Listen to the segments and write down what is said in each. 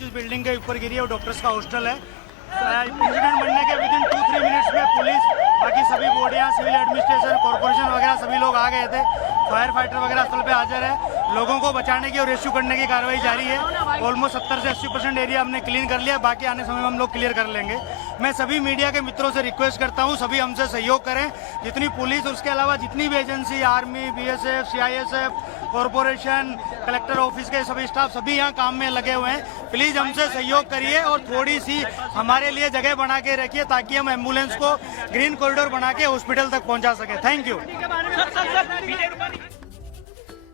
जिस बिल्डिंग के ऊपर गिरी है वो डॉक्टर्स का हॉस्टल है। इंसिडेंट बनने के विदिन 2-3 मिनट्स में पुलिस, बाकी सभी बॉडियाँ, सिविल एडमिनिस्ट्रेशन, कॉर्पोरेशन वगैरह सभी लोग आ गए थे। फायर फाइटर वगैरह स्थल पे हाजिर है। लोगों को बचाने की और रेस्क्यू करने की कार्रवाई जारी है। ऑलमोस्ट 70 से 80% एरिया हमने क्लीन कर लिया, बाकी आने समय में हम लोग क्लियर कर लेंगे। मैं सभी मीडिया के मित्रों से रिक्वेस्ट करता हूं, सभी हमसे सहयोग करें। जितनी पुलिस, उसके अलावा जितनी भी agency, army, BSF, CISF, corporation, collector office के सभी स्टाफ सभी यहाँ काम में लगे हुए हैं। प्लीज हमसे सहयोग करिए और थोड़ी सी हमारे लिए जगह बना के रखिए ताकि हम एम्बुलेंस को ग्रीन कॉरिडोर बना के हॉस्पिटल तक पहुंचा सके। Thank you.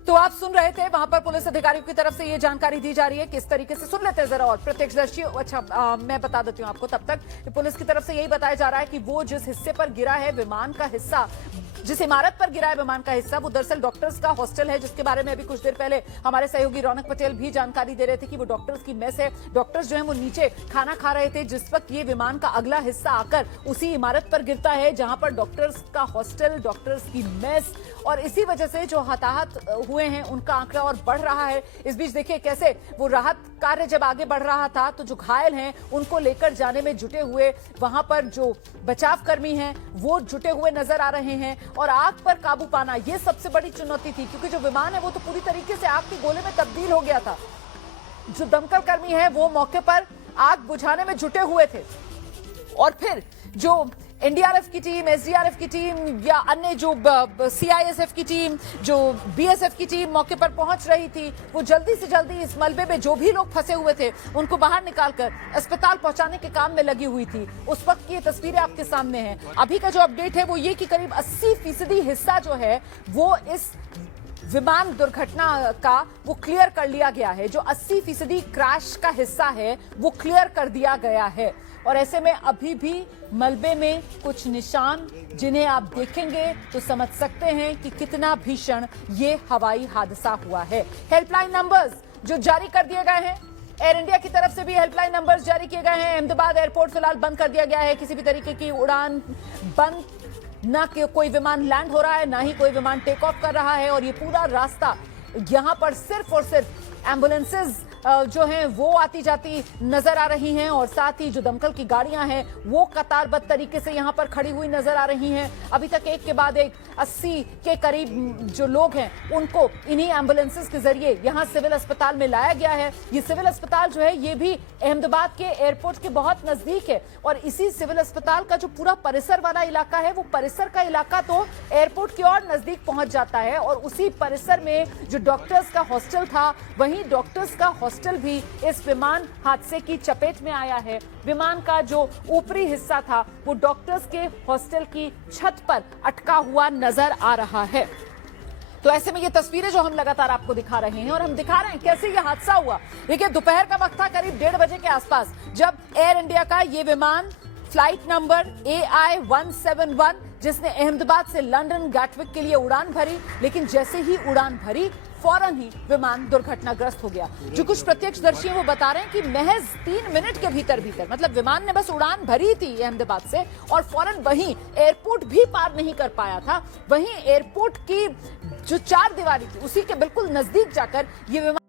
तो आप सुन रहे थे, वहां पर पुलिस अधिकारियों की तरफ से ये जानकारी दी जा रही है। किस तरीके से, सुन लेते हैं जरा और प्रत्यक्षदर्शी। अच्छा, मैं बता देती हूँ आपको तब तक। पुलिस की तरफ से यही बताया जा रहा है कि वो जिस हिस्से पर गिरा है विमान का हिस्सा, जिस इमारत पर गिरा है विमान का हिस्सा, वो दरअसल डॉक्टर्स का हॉस्टल है, जिसके बारे में अभी कुछ देर पहले हमारे सहयोगी रौनक पटेल भी जानकारी दे रहे थे कि वो डॉक्टर्स की मेस है। डॉक्टर्स जो है वो नीचे खाना खा रहे थे जिस वक्त ये विमान का अगला हिस्सा आकर उसी इमारत पर गिरता है जहां पर डॉक्टर्स का हॉस्टल, डॉक्टर्स की मेस, और इसी वजह से जो हताहत हुए हैं उनका आंकड़ा और बढ़ रहा है। इस बीच देखिए कैसे वो राहत कार्य जब आगे बढ़ रहा था तो जो घायल हैं उनको लेकर जाने में जुटे हुए वहां पर जो बचाव कर्मी हैं वो जुटे हुए नजर आ रहे हैं। और आग पर काबू पाना ये सबसे बड़ी चुनौती थी, क्योंकि जो विमान है वो तो पूरी तरीके से आग के गोले में तब्दील हो गया था। जो दमकल कर्मी हैं वो मौके पर आग बुझाने में जुटे हुए थे, और फिर जो एनडीआरएफ की टीम, एसडीआरएफ की टीम या अन्य जो सीआईएसएफ की टीम, जो बीएसएफ की टीम मौके पर पहुंच रही थी, वो जल्दी से जल्दी इस मलबे में जो भी लोग फंसे हुए थे उनको बाहर निकालकर अस्पताल पहुंचाने के काम में लगी हुई थी। उस वक्त की ये तस्वीरें आपके सामने हैं। अभी का जो अपडेट है वो ये कि करीब 80% हिस्सा जो है वो इस विमान दुर्घटना का वो क्लियर कर लिया गया है। जो 80% क्रैश का हिस्सा है वो क्लियर कर दिया गया है, और ऐसे में अभी भी मलबे में कुछ निशान जिन्हें आप देखेंगे तो समझ सकते हैं कि कितना भीषण ये हवाई हादसा हुआ है। हेल्पलाइन नंबर्स जो जारी कर दिए गए हैं, एयर इंडिया की तरफ से भी हेल्पलाइन नंबर्स जारी किए गए हैं। अहमदाबाद एयरपोर्ट फिलहाल बंद कर दिया गया है, किसी भी तरीके की उड़ान बंद, ना कोई विमान लैंड हो रहा है, ना ही कोई विमान टेक ऑफ कर रहा है। और ये पूरा रास्ता यहां पर सिर्फ और सिर्फ एम्बुलेंसेज जो हैं वो आती जाती नजर आ रही हैं, और साथ ही जो दमकल की गाड़ियां हैं वो कतारबद्ध तरीके से यहां पर खड़ी हुई नजर आ रही हैं। अभी तक एक के बाद एक 80 के करीब जो लोग हैं उनको इन्हीं एम्बुलेंसेज के जरिए यहां सिविल अस्पताल में लाया गया है। ये सिविल अस्पताल जो है ये भी अहमदाबाद के एयरपोर्ट के बहुत नजदीक है, और इसी सिविल अस्पताल का जो पूरा परिसर वाला इलाका है वो परिसर का इलाका तो एयरपोर्ट की और नजदीक पहुंच जाता है। और उसी परिसर में जो डॉक्टर्स का हॉस्टल था, वहीं डॉक्टर्स का हॉस्टल भी इस विमान हादसे की चपेट में आया है। विमान का जो ऊपरी हिस्सा था वो डॉक्टर्स के हॉस्टल की छत पर अटका हुआ नजर आ रहा है। तो ऐसे में ये तस्वीरें जो हम लगातार आपको दिखा रहे हैं, और हम दिखा रहे हैं कैसे ये हादसा हुआ। देखिए दोपहर का वक्त था, करीब 1:30 बजे के आसपास, जब एयर इंडिया का ये विमान फ्लाइट नंबर AI-171 जिसने अहमदाबाद से लंदन गैटविक के लिए उड़ान भरी, लेकिन जैसे ही उड़ान भरी फौरन ही विमान दुर्घटनाग्रस्त हो गया। जो कुछ प्रत्यक्षदर्शी वो बता रहे हैं कि महज 3 मिनट के भीतर मतलब विमान ने बस उड़ान भरी थी अहमदाबाद से और फौरन वहीं एयरपोर्ट भी पार नहीं कर पाया था। वहीं एयरपोर्ट की जो चार दीवारी थी उसी के बिल्कुल नजदीक जाकर ये विमान